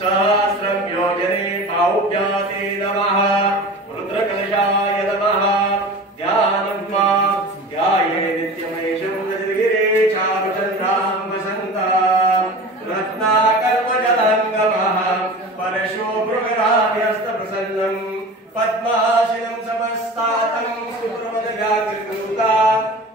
सहस्रं योजने बाहुव्याते नमः रुद्रकलशाय नमः ध्यानं त्वां ध्याये नित्यमेषं गजगिरे चारुचन्द्रां वसन्तां रत्नाकल्पजलाङ्गमः परशो भृगराभ्यस्तप्रसन्नं पद्माशिनं समस्तातं सुप्रमदव्याकृता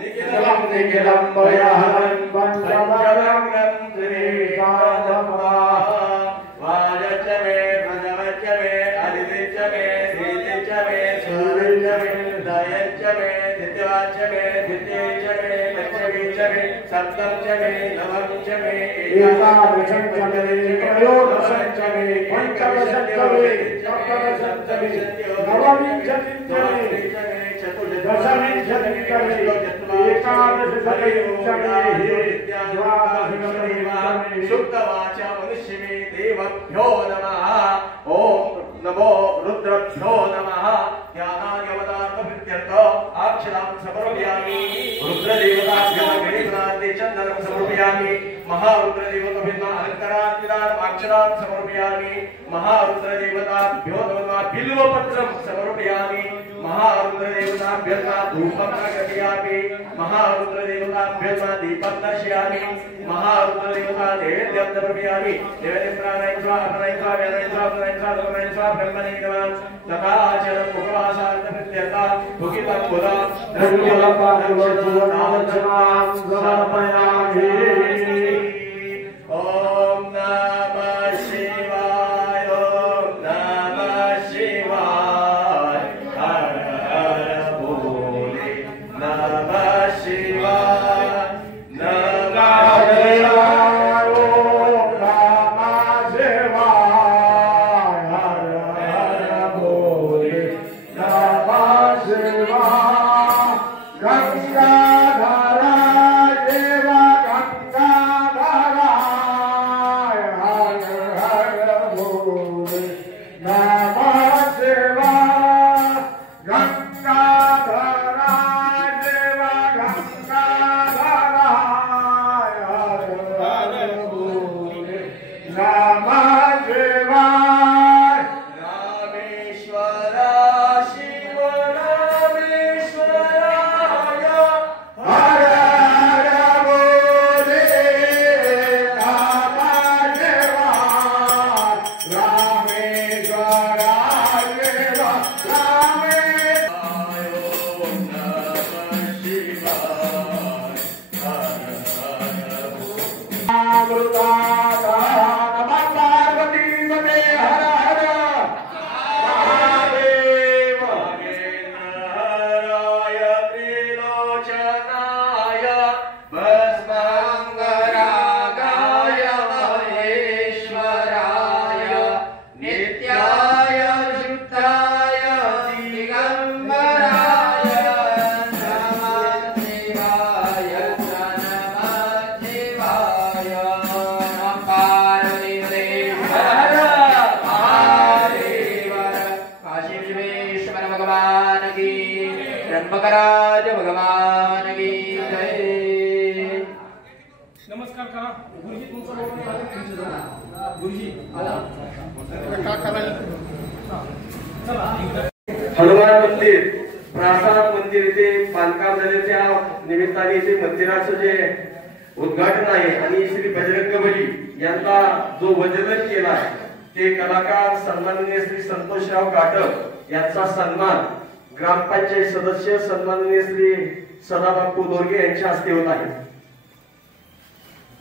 निखिलं भयहरं पञ्चमग्नं श्रीकान्तमः वाजच मे भजवच मे अदितिच मे धीतिच मे सूर्यच मे दयच मे दित्यवाच मे द्वितीयच मे पञ्चमीच मे सप्तमच मे नवमच मे एकादशं च मे त्रयोदशं च मे पञ्चदशं च मे सप्तदशं नवमीं च मे दशमीं च मे सुप्तवाचा मनुष्यमे देवभ्यो नमः ओम नमो रुद्रभ्यो नमः ध्यानायवदार्थप्रीत्यर्थ अक्षरां समर्पयामि रुद्रदेवताभ्यो गणेशनाथे चन्दनं समर्पयामि महारुद्रदेवताभ्यो अलङ्कारान्वितान् अक्षरां समर्पयामि महारुद्रदेवताभ्यो नमः बिल्वपत्रं समर्पयामि महारुद्रदेवताभ्यो धूपं प्रकटयामि महारुद्रदेवताभ्यो दीपं दर्शयामि महारुद्रदेवता नैवेद्यं समर्पयामि नैवेद्यप्राणाय स्वाहाय स्वाहाय स्वाहाय स्वाहाय स्वाहाय ब्रह्मणे नमः तथाचरण उपवासार्थप्रीत्यर्थ भुगितं पुरा धन्यवादपादुर्जुनां समर्पयामि ओम नमः शिवाय ओम नमः शिवाय हर हर भोले नमः शिवाय नमः शिवाय ओम नमः शिवाय हर हर भोले नमः शिवाय गंगाधरा देव गंगाधराय हर हर भोले नमः शिवाय गंगाधरा देव गंगाधराय हर हर भोले नमः शिवाय रामेश्वर शिव रामेश्वराय हर हर भोले नमः शिवाय रामेश्वराय देव रामेश्वराय ओम नमः शिवाय हर हर भोले नमः पार्वती पते हर हर महादेव नारायणाय त्रिलोचनाय भस्माङ्गरागाय महेश्वराय नित्याय शुद्धाय दिगम्बराय नमः शिवाय नमः शिवाय नमः पार्वती हर महादेव काशी विश्वेश्वर भगवान की त्र्यंबकराज भगवान की जय। नमस्कार करा गुरुजी तुमचं गुरुजी का करायला हनुमान मंदिर प्रासाद मंदिर इथे बांधकाम झाल्याच्या निमित्ताने इथे मंदिराचं जे उद्घाटन आहे आणि श्री बजरंग बली यांचा जो वजन केला आहे ते कलाकार सन्माननीय श्री संतोषराव घाटक यांचा सन्मान ग्रामपंचायत सदस्य सन्माननीय श्री सदाबापू दोरगे यांच्या हस्ते होत आहे।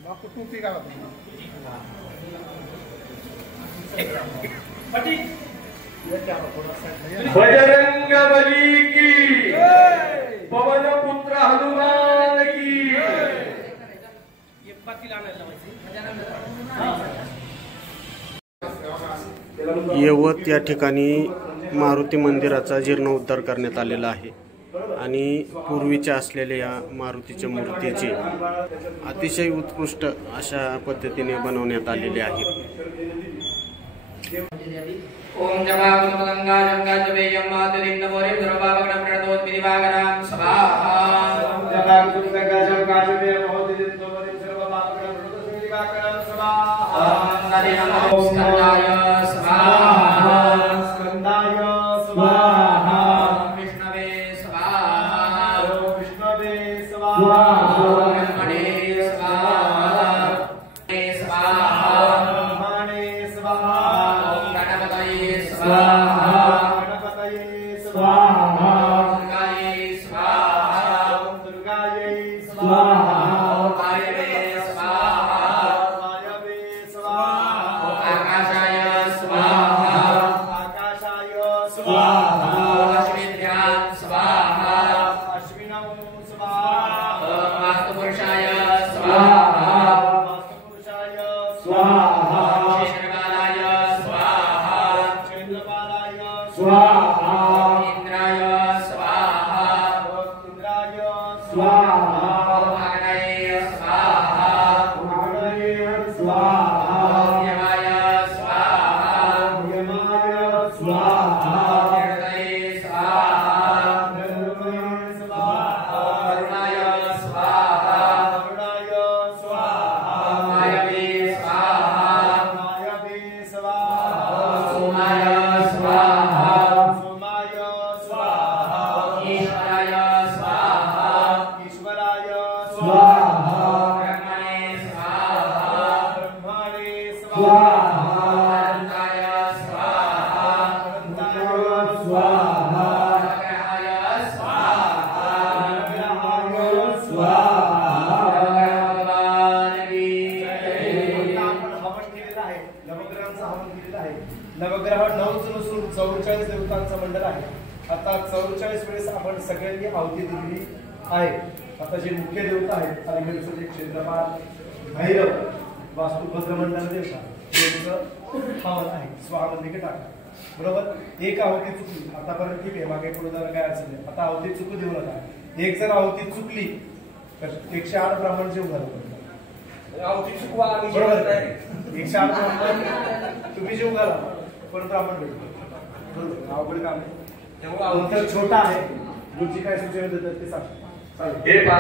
बापू तू ती करा बजरंग बली की पवन पुत्र हनुमान की एक पातील आणायला यवत या ठिकाणी मारुती मंदिराचा जीर्णोद्धार करण्यात आलेला आहे आणि पूर्वीच्या असलेल्या या मारुतीच्या मूर्तीची अतिशय उत्कृष्ट अशा पद्धतीने बनवण्यात आलेली आहे। ओम जपावतु गंगा गंगा जपेयं मातरिं नमोरे सर्वपापगणं प्रणतोस्मिदिवागनां स्वाहा ओम जपावतु गंगा गंगा जपेयं मातरिं सर्वपापगणं प्रणतोस्मिदिवागनां स्कंदाय स्वाहा स्कंदाय स्वाहा विष्णवे स्वाहा विष्णवे स्वाहा ब्रह्मणे स्वाहा स्वाहा ब्रह्मणे स्वाहा गणपतये स्वाहा गणपतये स्वाहा दुर्गायै स्वाहा दुर्गायै स्वाहा वायवे स्वाहा वायवे स्वाहा आकाशाय स्वाहा आकाशाय स्वाहा अश्विभ्यां स्वाहा अश्विनौ स्वाहा वास्तुपुरुषाय स्वाहा वास्तुपुरुषाय स्वाहा शेषपालाय स्वाहा चंद्रपालाय स्वाहा इंद्राय स्वाहा इंद्राय स्वाहा अग्नये स्वाहा अग्नये स्वाहा यमाय स्वाहा यमाय स्वाहा हृदये स्वाहा नरमये स्वाहा वरुणाय स्वाहा करुणाय स्वाहा वायवे स्वाहा मायवे स्वाहा सोमाय स्वाहा सोमाय स्वाहा ईश्वराय स्वाहा ईश्वराय स्वाहा ब्रह्मणे स्वाहा ब्रह्मणे स्वाहा अनंताय स्वाहा अनंताय स्वाहा नवग्रहाय स्वाहा नवग्रहाय स्वाहा भगवान की जय। आता आपण हवन केलेलं आहे नवग्रहांचं हवन केलेलं आहे नवग्रह 9 नसून 44 देवतांचं मंडळ आहे आता 44 वेळेस आपण सगळ्यांनी आहुती दिलेली आहे आता जे मुख्य देवता आहेत अलीकडचं जे क्षेत्रपाल भैरव वास्तुभद्र मंडळ देवता त्यांचं हवन आहे स्वाहामध्ये टाका बरोबर एक आहुती चुकली आतापर्यंत ठीक आहे मागे पुढे जरा काय अडचण नाही आता आहुती चुकू देऊ नका एक जर आहुती चुकली तर 108 ब्राह्मण जेव घालू आहुती चुकवा आम्ही बरोबर जेवत नाही. 108 ब्राह्मण तुम्ही जेव घाला पण ब्राह्मण भेटतो बरोबर अवघड काम आहे त्यामुळे आहुती नंतर छोटा आहे गुरुजी काय सूचना देतात ते सांग हे पा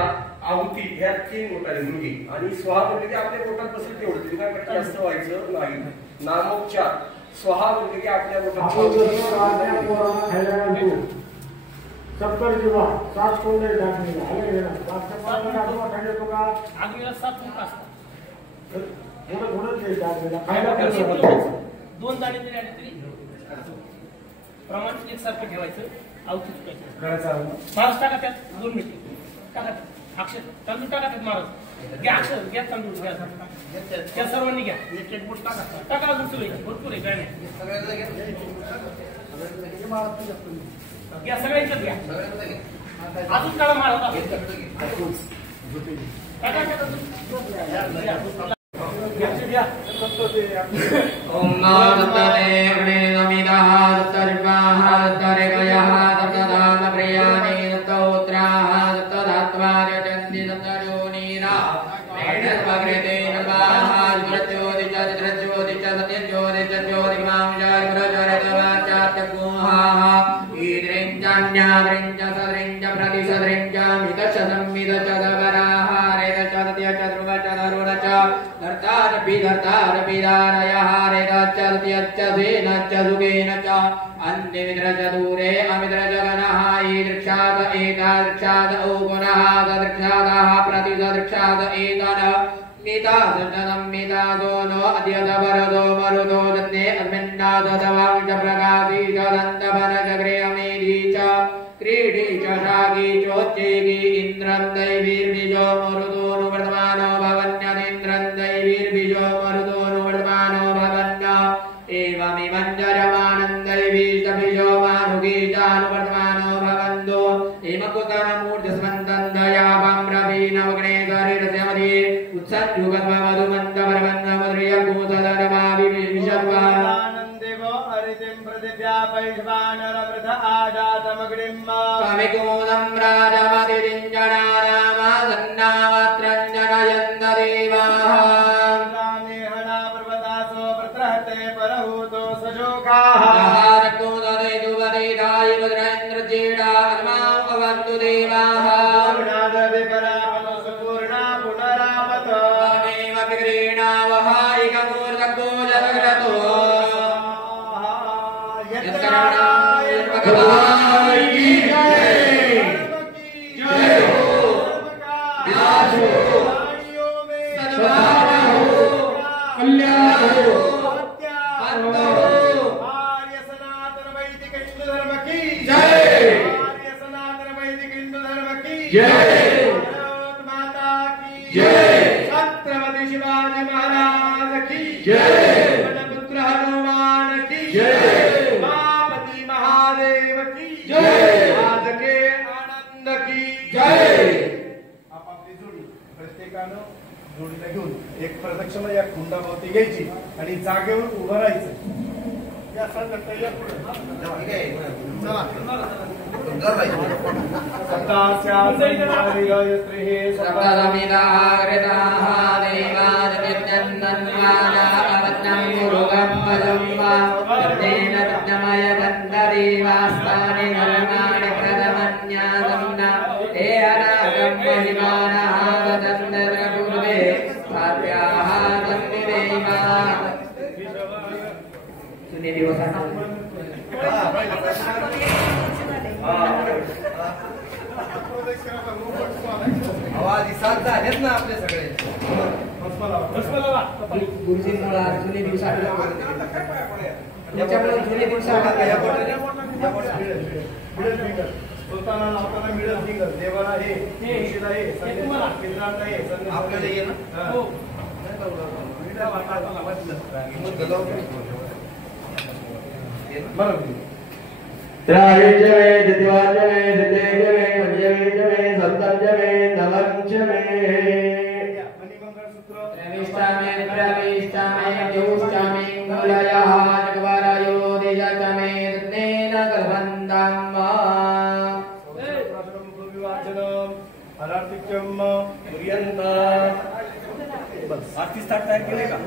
आहुती ह्या 3 बोट आहे मुलगी आणि स्वाहा म्हणजे की आपल्या बोटात बसेल तेवढं तुम्ही काय करता जास्त व्हायचं नाही नामोच्चार स्वाहा म्हणजे की आपल्या बोटात आगीला 7 मुख असतात दोन दाणे जरी आले तरी प्रमाण एकसारखं ठेवायचं अवती चुकायचं महाराज टाका त्यात 2 मिनिट टाका अक्षर तांदूळ टाका त्यात महाराज घ्या अक्षर घ्या तांदूळ घ्या त्या सर्वांनी घ्या एक एक बोट टाका टाका अजून सगळे भरपूर आहे काय नाही घ्या सगळ्यांच्यात घ्या अजून काढा महाराज टाका टाका ओम नमस्ते गणेशमिदः सर्वाः सर्वयः तदान प्रियाणि तोत्राः तदात्वाय चन्दी तयोनीरा प्रेणस्वकृते नमः ज्योतिष ज्योतिष सत्यज्योतिष ज्योतिमां जयप्रज्वलितवाचात्यकुहाः ईद्रिञ्चान्याद्रिञ्च सद्रिञ्च प्रतिसद्रिञ्च मिदशदम्मिदशदवराः रेदशदत्यचतुर्वचदरुणच धर्तारपिधारयः रेदच्चर्त्यच्च सुखेन च अन्यमिद्रच दूरे अमिद्रजगनः ईदृक्षाद एतादृक्षाद औगुणः सदृक्षादः प्रतिसदृक्षाद एतन मितासो नो अद्यतपरदो मरुदो दन्ने अस्मिन्नादवांश प्रकाशी च दन्तपनचक्रे अमेधी च क्रीडी च शाकी चोच्चैकी इन्द्रं दैवीर्बीजो मरुदोऽनुवर्तमानो भवन्यदिन्द्रं दैवीर्बीजो मरुदोऽनुवर्तमानो भवन्य एवमिमं जयमानं दैवीशबीजो मानुकी चानुवर्तमानो भवन्तो हेमकुतमूर्जस्मन्तं दयावां रवीनवग्ने शरीरस्य मध्ये उत्सन्युगत्वमधुमन्तपरमन्नमद्रियगूतदरमाविविशद्वा हरितिं पृथिव्यापैश्वानरवृथ आजातमग्निम् स्वामिकूलं राजमतिरिञ्जनानामासन्नावत्रं जनयन्त देवाः रामेहना पर्वतासो प्रत्रहते परहूतो सजोखाः महारकूतदैतुपदैताय वज्रेन्द्रचेडा अस्मां अवन्तु देवाः पूर्णादविपरापतो सुपूर्णा पुनरापतो त्वमेव विग्रेण वीणा वहाय गमूर्तको जगतो यत्करणाय भगवान की जय जय हो विलास हो सद्भाव हो कल्याण हो अंत हो आर्य सनातन वैदिक हिंदू धर्म की जय आर्य सनातन वैदिक हिंदू धर्म की जय भारत माता की जय छत्रपति शिवाजी महाराज की जय पुत्र हनुमान की जय मापति महादेव की जय आज के आनंद की जय आपापली जोडी प्रत्येकानं जोडीला घेऊन एक प्रदक्षिणा या कुंडाभोवती घ्यायची आणि जागेवर उभं राहायचं या संकट या पुढे सदाच्या संसारिगयत्रे हे सप्तमिदाहृताः देवादित्यन्दन्वादावत्नं गुरुगं पदं वा तेन रत्नमयगन्धदेवास्तानि धर्माणि प्रथमन्यासं न ते अनागं महिमानः वदन्तपूर्वे भार्याः तन्निदेवा सुनिदिवसः दिसात आहेत ना आपले सगळे गुरुजींमुळे जुने दिवसात त्याच्यामुळे जुने दिवसात स्वतःला लावताना मिळत निघत देवाला हे तुळशीला हे पित्राला हे आपल्याला ये ना त्रायज मे दिवाज मे दितेज मे पंचमेज मे सप्तज मे नवंच मे प्रविष्टामे प्रविष्टामे द्योष्टामे मूलयः जगवरयो दिजतमे तन्नेन गर्भन्तं वा आरती स्टार्ट केले का